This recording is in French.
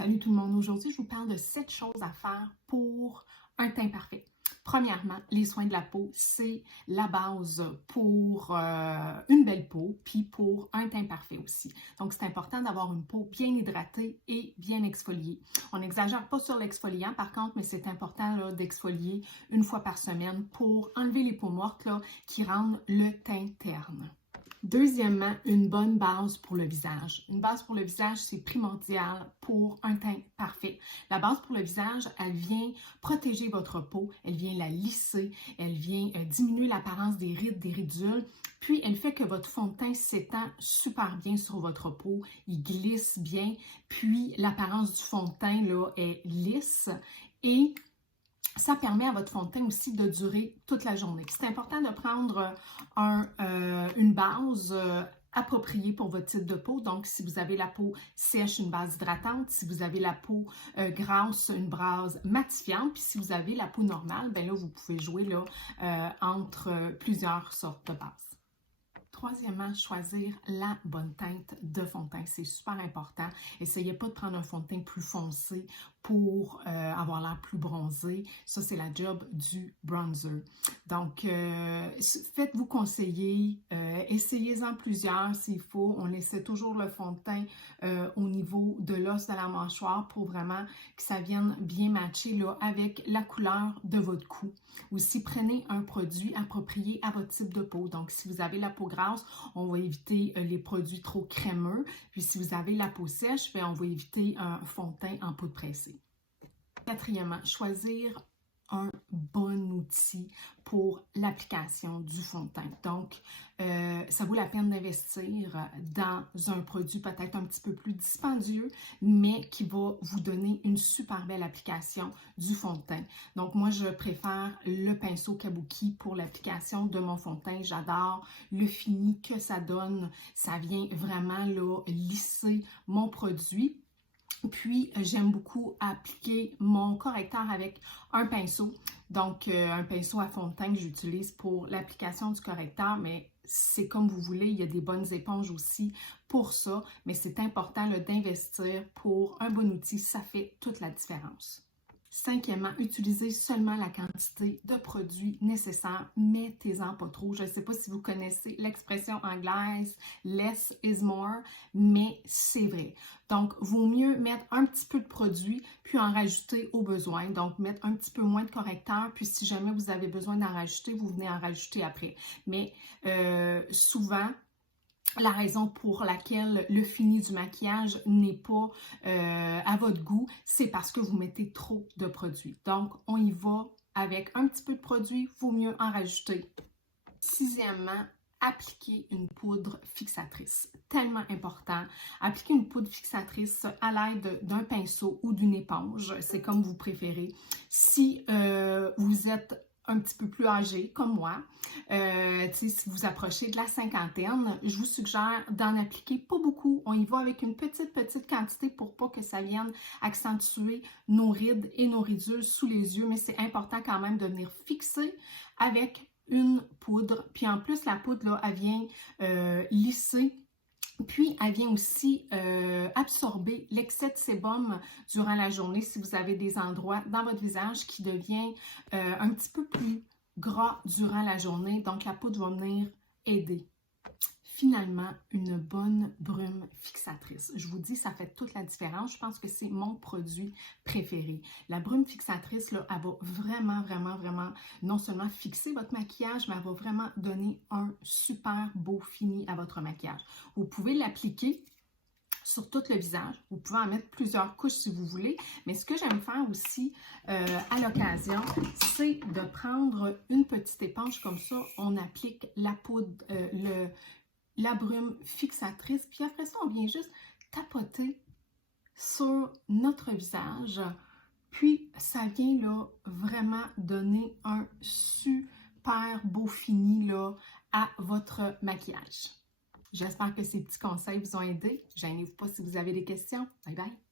Salut tout le monde, aujourd'hui je vous parle de 7 choses à faire pour un teint parfait. Premièrement, les soins de la peau, c'est la base pour une belle peau, puis pour un teint parfait aussi. Donc c'est important d'avoir une peau bien hydratée et bien exfoliée. On n'exagère pas sur l'exfoliant par contre, mais c'est important d'exfolier une fois par semaine pour enlever les peaux mortes qui rendent le teint terne. Deuxièmement, une bonne base pour le visage. Une base pour le visage, c'est primordial pour un teint parfait. La base pour le visage, elle vient protéger votre peau, elle vient la lisser, elle vient diminuer l'apparence des rides, des ridules, puis elle fait que votre fond de teint s'étend super bien sur votre peau, il glisse bien, puis l'apparence du fond de teint est lisse et ça permet à votre fond de teint aussi de durer toute la journée. C'est important de prendre une base appropriée pour votre type de peau. Donc, si vous avez la peau sèche, une base hydratante. Si vous avez la peau grasse, une base matifiante. Puis si vous avez la peau normale, bien là, vous pouvez jouer entre plusieurs sortes de bases. Troisièmement, choisir la bonne teinte de fond de teint. C'est super important. Essayez pas de prendre un fond de teint plus foncé pour avoir l'air plus bronzé. Ça, c'est la job du bronzer. Donc, faites-vous conseiller. Essayez-en plusieurs s'il faut. On essaie toujours le fond de teint au niveau de l'os de la mâchoire pour vraiment que ça vienne bien matcher avec la couleur de votre cou. Aussi, prenez un produit approprié à votre type de peau. Donc, si vous avez la peau grasse, on va éviter les produits trop crémeux. Puis, si vous avez la peau sèche, on va éviter un fond de teint en poudre pressée. Quatrièmement, choisir un bon outil pour l'application du fond de teint. Donc, ça vaut la peine d'investir dans un produit peut-être un petit peu plus dispendieux, mais qui va vous donner une super belle application du fond de teint. Donc, moi, je préfère le pinceau Kabuki pour l'application de mon fond de teint. J'adore le fini que ça donne. Ça vient vraiment lisser mon produit. Puis, j'aime beaucoup appliquer mon correcteur avec un pinceau. Donc, un pinceau à fond de teint que j'utilise pour l'application du correcteur, mais c'est comme vous voulez. Il y a des bonnes éponges aussi pour ça, mais c'est important d'investir pour un bon outil. Ça fait toute la différence. Cinquièmement, utilisez seulement la quantité de produits nécessaires. Mettez-en pas trop. Je ne sais pas si vous connaissez l'expression anglaise « less is more », mais c'est vrai. Donc, vaut mieux mettre un petit peu de produit, puis en rajouter au besoin. Donc, mettre un petit peu moins de correcteur, puis si jamais vous avez besoin d'en rajouter, vous venez en rajouter après. Mais souvent, la raison pour laquelle le fini du maquillage n'est pas à votre goût, c'est parce que vous mettez trop de produits. Donc, on y va avec un petit peu de produit, vaut mieux en rajouter. Sixièmement, appliquer une poudre fixatrice. Tellement important. Appliquer une poudre fixatrice à l'aide d'un pinceau ou d'une éponge, c'est comme vous préférez. Si vous êtes un petit peu plus âgé comme moi, si vous approchez de la cinquantaine, je vous suggère d'en appliquer pas beaucoup. On y va avec une petite quantité pour pas que ça vienne accentuer nos rides et nos ridules sous les yeux, mais c'est important quand même de venir fixer avec une poudre. Puis en plus, la poudre, elle vient lisser. Puis, elle vient aussi absorber l'excès de sébum durant la journée si vous avez des endroits dans votre visage qui devient un petit peu plus gras durant la journée. Donc, la poudre va venir aider. Finalement, une bonne brume fixatrice. Je vous dis, ça fait toute la différence. Je pense que c'est mon produit préféré. La brume fixatrice, elle va vraiment, non seulement fixer votre maquillage, mais elle va vraiment donner un super beau fini à votre maquillage. Vous pouvez l'appliquer sur tout le visage. Vous pouvez en mettre plusieurs couches si vous voulez, mais ce que j'aime faire aussi à l'occasion, c'est de prendre une petite éponge comme ça. On applique la poudre, la brume fixatrice, puis après ça, on vient juste tapoter sur notre visage, puis ça vient vraiment donner un super beau fini à votre maquillage. J'espère que ces petits conseils vous ont aidé. Gênez-vous pas si vous avez des questions. Bye bye!